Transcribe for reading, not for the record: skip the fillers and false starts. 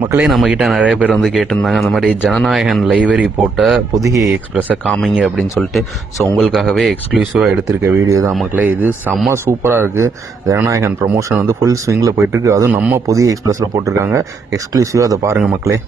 மக்களே, நம்மக்கிட்ட நிறைய பேர் வந்து கேட்டிருந்தாங்க அந்த மாதிரி ஜனநாயகன் லைவரி போட்ட பொதிகை எக்ஸ்பிரஸை காமிங்க அப்படின்னு சொல்லிட்டு. ஸோ உங்களுக்காகவே எக்ஸ்க்ளூசிவாக எடுத்திருக்க வீடியோ தான் மக்களே இது. செம்ம சூப்பராக இருக்குது. ஜனநாயகன் ப்ரொமோஷன் வந்து ஃபுல் ஸ்விங்கில் போயிட்டுருக்கு. அதுவும் நம்ம பொதிகை எக்ஸ்பிரஸில் போட்டிருக்காங்க. எக்ஸ்க்ளூசிவாக அதை பாருங்கள் மக்களே.